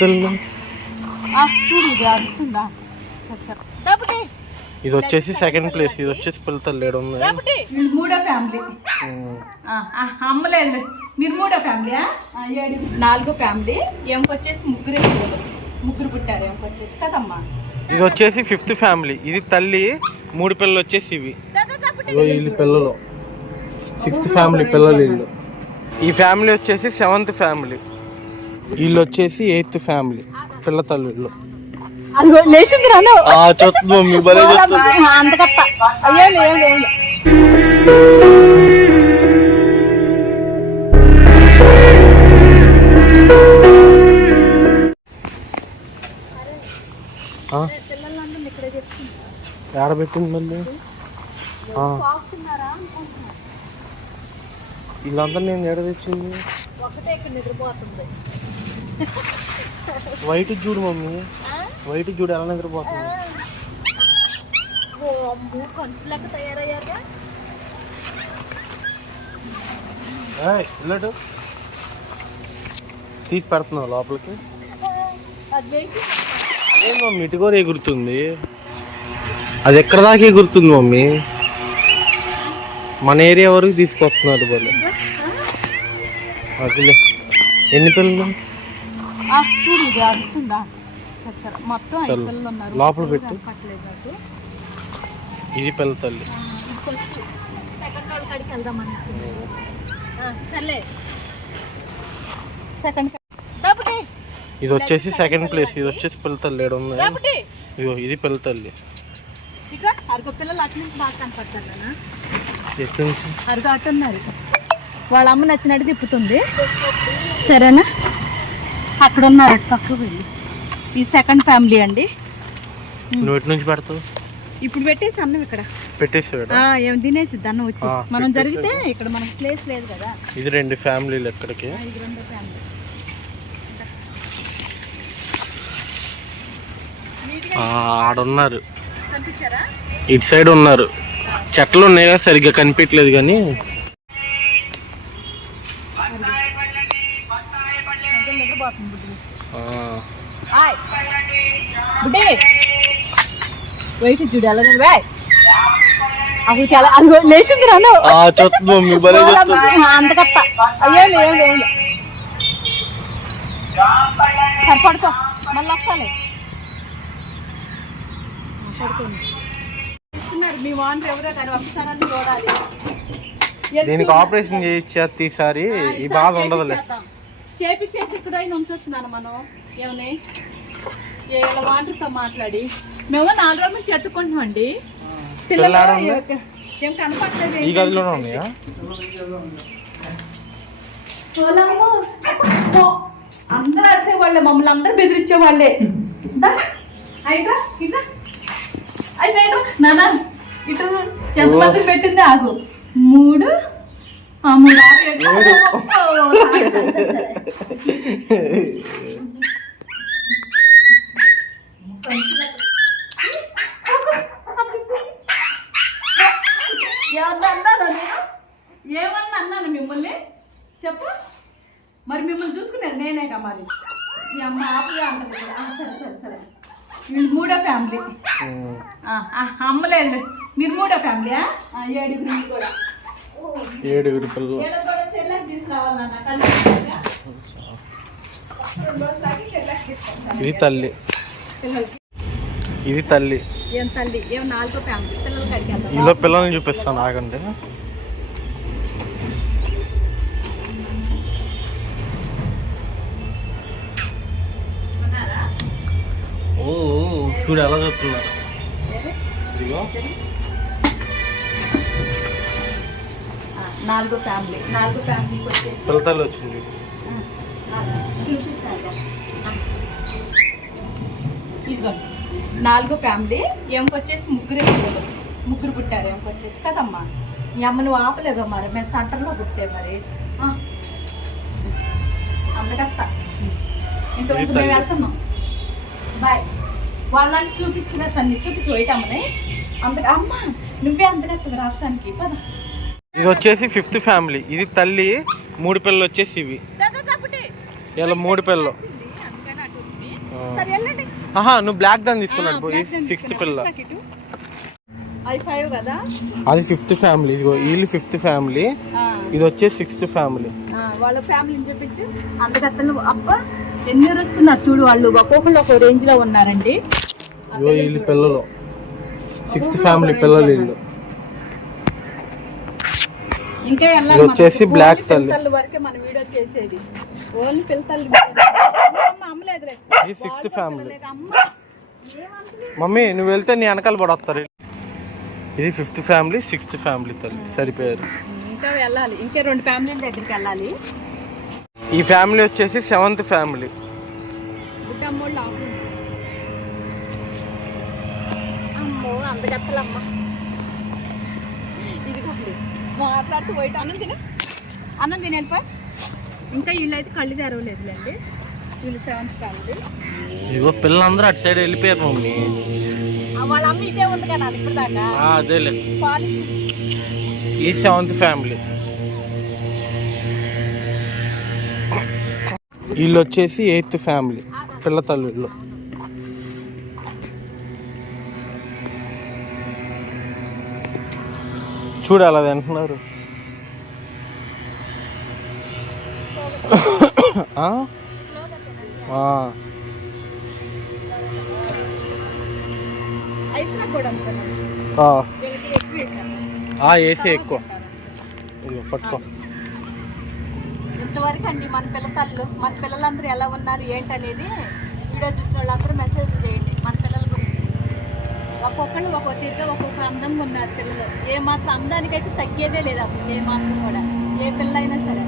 ఇది అడుగుతుందా? సరే సరే. డబ్బుటి ఇది వచ్చేసి సెకండ్ ప్లేస్ ఇది వచ్చేసి పిల్లతల్లి ఏడు ఉంది మూడో ఫ్యామిలీ. అమ్మలేదు మీరు మూడో ఫ్యామిలీయా ఆ, ఏడు. నాలుగో ఫ్యామిలీ ఏమకొచ్చేసి ముగ్గురు ముగ్గురు పుట్టారు. ఏమకొచ్చేసి కదమ్మా? ఇది వచ్చేసి ఫిఫ్త్ ఫ్యామిలీ ఇది తల్లి మూడు పిల్లలు వచ్చేసి ఇవి. వీళ్ళు పిల్లలు. సిక్స్త్ ఫ్యామిలీ పిల్లలు వీళ్ళు. ఈ ఫ్యామిలీ వచ్చేసి సెవెంత్ ఫ్యామిలీ వీళ్ళు వచ్చేసి ఎయిత్ ఫ్యామిలీ పిల్ల తల్లి వీళ్ళు అదిగో లేచింది రాను ఆ చూస్తుంది మమ్మీ భలే చూస్తుంది అంతకప్ప అయ్యో లేవు లేవు ఆ? ఎక్కడ పెట్టింది మళ్ళీ. వీళ్ళంతా నేను ఎడ తెచ్చింది? వైట్ చూడు మమ్మీ. వైట్ చూడు ఎలా నిద్రపోతుంది. ఇల్లటు తీసి పెడుతున్నావు లోపలికి. అది మమ్మీ ఇటు కూడా ఎగురుతుంది అది ఎక్కడ దాకా ఎగురుతుంది మమ్మీ? మన ఏరియా వరకు తీసుకొస్తున్నారు వాళ్ళు అదిలే. ఎన్ని పిల్లలు? చూడు ఇది అడుగుతుందా సరే సరే. మొత్తం ఐదు. పిల్లలు ఉన్నారు. లోపల పెట్టు. పట్టలేదు ఇది పిల్ల తల్లి. ఇది ఫస్ట్ సెకండ్ వాళ్ళ కాడికి వెళ్దామని సర్లే. సెకండ్ డబ్బుటి ఇది వచ్చేసి సెకండ్ ప్లేస్ ఇది వచ్చేసి పిల్ల తల్లి ఏడు ఉంది ఇది పిల్ల తల్లి. అరుగు పిల్లలు అటు నుంచి బాగా కనపడతారు నాన్న ఎటు నుంచి? అరుగు అటు ఉన్నారు. వాళ్ళ అమ్మ నచ్చినట్టు తిప్పుతుంది. సరేనా? అక్కడ ఉన్నారు అటు పక్కకు వెళ్ళి ఈ సెకండ్ ఫ్యామిలీ అండి. ఎటు నుంచి పెడతావు? ఇప్పుడు పెట్టేసి అన్నం ఇక్కడ. ఏం తినేసిద్ది అన్నం వచ్చి. మనం పెట్టేసి జరిగితే ఇక్కడ. మనకి ప్లేస్ లేదు కదా. ఇది రెండు ఫ్యామిలీలు ఎక్కడికి? ఆడున్నారు. ఇటు సైడ్ ఉన్నారు. చెట్లు ఉన్నాయి కదా సరిగ్గా కనిపించలేదు కానీ. వెయిట్ చూడు ఎలా ఉంది బాయ్. అసలు చాలా అది లేచింది రాను ఆ, చూస్తుంది మమ్మీ భలే చూస్తుంది అంతకప్ప అయ్యో లేవు లేవు సరే పడుకో. మళ్ళీ వస్తాలే. పడుకోండి. చూస్తున్నారు మీ వాంటర్ ఎవరో కానీ ఒకసారి అది చూడాలి. దీనికి ఆపరేషన్ చేయించేది ఈసారి ఈ బాధ ఉండదులే. చేపించేసి ఇక్కడ ఉంచొచ్చున్నాను మనం ఏమని ఇలా వాంటర్తో మాట్లాడి మేము నాలుగు రోజుల నుంచి ఎత్తుకుంటున్నామండి పిల్లలు? ఏం కనపడలేదు ఈ గదిలోనే ఉన్నాయా పొలము. పో. అందరూ అరిసే వాళ్ళే మమ్మల్ని అందరూ బెదిరించే వాళ్ళే. అయిట్రా, ఇట్రా. నానా ఇటు ఎంత మంది పెట్టింది ఆగు మూడు ఏడు. ఓ, ఏమన్నా అన్నాను మిమ్మల్ని చెప్పు మరి మిమ్మల్ని చూసుకునేది నేనేగా మరి మీ అమ్మ ఆపగా అంటది సరే సరే సరే వీళ్ళు మూడో ఫ్యామిలీ అమ్మలేండి మీరు మూడో ఫ్యామిలీయా ఆ, ఏడుగురు కూడా ఏడుగురు పిల్లలు. ఇది తల్లి. ఇది తల్లి. ఈలో పిల్లల్ని చూపిస్తాను ఆగండి? ఓ చూడు ఎలా చూస్తున్నారు ఏది? ఇదిగో. నాలుగో ఫ్యామిలీ నాలుగో ఫ్యామిలీకి వచ్చేసి వచ్చింది. చూపించాలి. ఇదిగోండి నాలుగో ఫ్యామిలీ ఏమకొచ్చేసి ముగ్గురు పిల్లలు. ముగ్గురు పుట్టారు ఏమకొచ్చేసి కదమ్మా? మీ అమ్మ నువ్వు ఆపలేవా మరి? మేము సెంటర్లో పుట్టే మరి. ఆ. అందగత్త ఇంకా మేము. వెళ్తున్నాం. బాయ్. వాళ్ళని చూపించిన సన్ని చూపించి పోయిటామని. అంతగా అమ్మ నువ్వే అందగత్తవి రాష్ట్రానికి పద. ఇది వచ్చేసి ఫిఫ్త్ ఫ్యామిలీ ఇది తల్లి మూడు పిల్లలు వచ్చేసి ఇవి. ఇలా మూడు పిల్లలు. ఆహా నువ్వు బ్లాక్ దాన్ని తీసుకున్నాడు. సిక్స్త్ పిల్ల. అది ఫిఫ్త్ ఫ్యామిలీ ఇదిగో వీళ్ళు ఫిఫ్త్ ఫ్యామిలీ ఇది వచ్చేసి సిక్స్త్ ఫ్యామిలీ వాళ్ళ ఫ్యామిలీని అబ్బా ఎన్ని వస్తున్నారు చూడు వాళ్ళు. ఒక్కొక్కళ్ళు ఒక రేంజ్లో ఉన్నారండి. వీళ్ళు పిల్లలు. సిక్స్త్ ఫ్యామిలీ పిల్లలు వీళ్ళు. ఇంకా వెళ్ళాలి ఇది వచ్చేసి ఓన్లీ తల్లి. పిల్లల వరకే మన వీడియో చేసేది. ఓన్లీ పిల్లతల్లి అమ్మ అమ్మలేదులే ఇది సిక్స్త్ ఫ్యామిలీ అమ్మ. ఏమంటుంది? మమ్మీ నువ్వు వెళ్తే నీ వెనకాల పడొస్తారు ఇది ఫిఫ్త్ ఫ్యామిలీ సిక్స్త్ ఫ్యామిలీ తల్లి. సరిపోయారు ఇంకా వెళ్ళాలి. ఇంకా రెండు ఫ్యామిలీల దగ్గరికి వెళ్ళాలి. ఈ ఫ్యామిలీ వచ్చేసి సెవెంత్ ఫ్యామిలీ అమ్మో అందగత్తలమ్మ ఇదిగోండి మాట్లాడుతూ పోయి అన్నం తిన. అన్నం తిని వెళ్ళిపోయి ఇంకా వీళ్ళైతే కళ్ళు తెరవలేదులేండి. వీళ్ళు సెవెంత్ ఫ్యామిలీ ఇదిగో పిల్లలందరూ అటు సైడ్ వెళ్ళిపోయారు మమ్మీ. ఆ వాళ్ళ అమ్మ ఇటే ఉంది కదా ఇప్పుడు దాకా. ఆ, అదేలే. ఈ సెవెంత్ ఫ్యామిలీ. వీళ్ళు వచ్చేసి ఎయిత్ ఫ్యామిలీ పిల్ల తల్లుళ్ళు. చూడాలి అది అంటున్నారు ఏసీ ఎక్కువ పట్టుకో. ఇంతవరకు అండి మన పిల్లతల్లు మన పిల్లలందరూ ఎలా ఉన్నారు ఏంటనేది వీడియో చూసిన వాళ్ళందరూ మెసేజ్ చేయండి మన పిల్లల గురించి. ఒక్కొక్కరు ఒక్కొక్క తీరుగా ఒక్కొక్క అందంగా ఉన్నారు పిల్లలు. ఏ మాత్రం అందానికైతే తగ్గేదే లేదు అసలు ఏ మాత్రం కూడా. ఏ పిల్ల అయినా సరే.